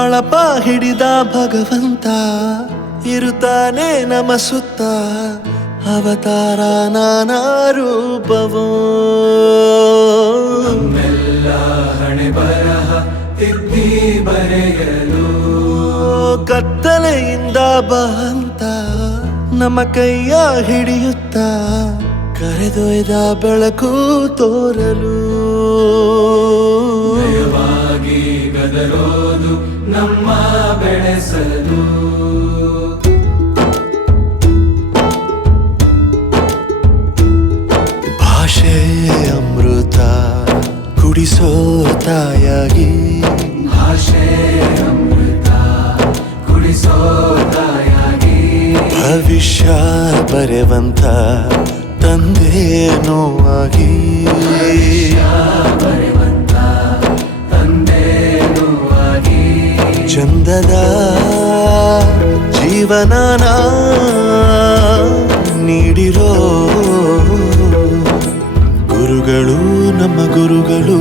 ಬಳಪ ಹಿಡಿದ ಭಗವಂತ ಇರುತ್ತಾನೆ ನಮ ಸುತ್ತ ಅವತಾರ ನಾನಾ ರೂಪವೋ ನಮ್ಮೆಲ್ಲ ಹಣೆ ಬರಹ ತಿದ್ದಿ ಬರೆಯಲು ಕತ್ತಲೆಯಿಂದ ಬಂತ ನಮ್ಮ ಕೈಯ ಹಿಡಿಯುತ್ತ ಕರೆದೊಯ್ದ ಬೆಳಕು ತೋರಲು ನಯವಾಗಿ ಗದರೋದು ನಮ್ಮ ಬೆಳೆಸಲು ಭಾಷೆ ಅಮೃತ ಕುಡಿಸೋ ತಾಯಾಗಿ ಭಾಷೆ ಅಮೃತ ಕುಡಿಸೋ ತಾಯಾಗಿ ಭವಿಷ್ಯ ಬರೆವಂತ ತಂದೇನೋ ಆಗಿ ಬರೆವಂತ ತಂದೇನೂ ಆಗಿ ಚಂದದ ಜೀವನನ ನೀಡಿರೋ ಗುರುಗಳು ನಮ್ಮ ಗುರುಗಳು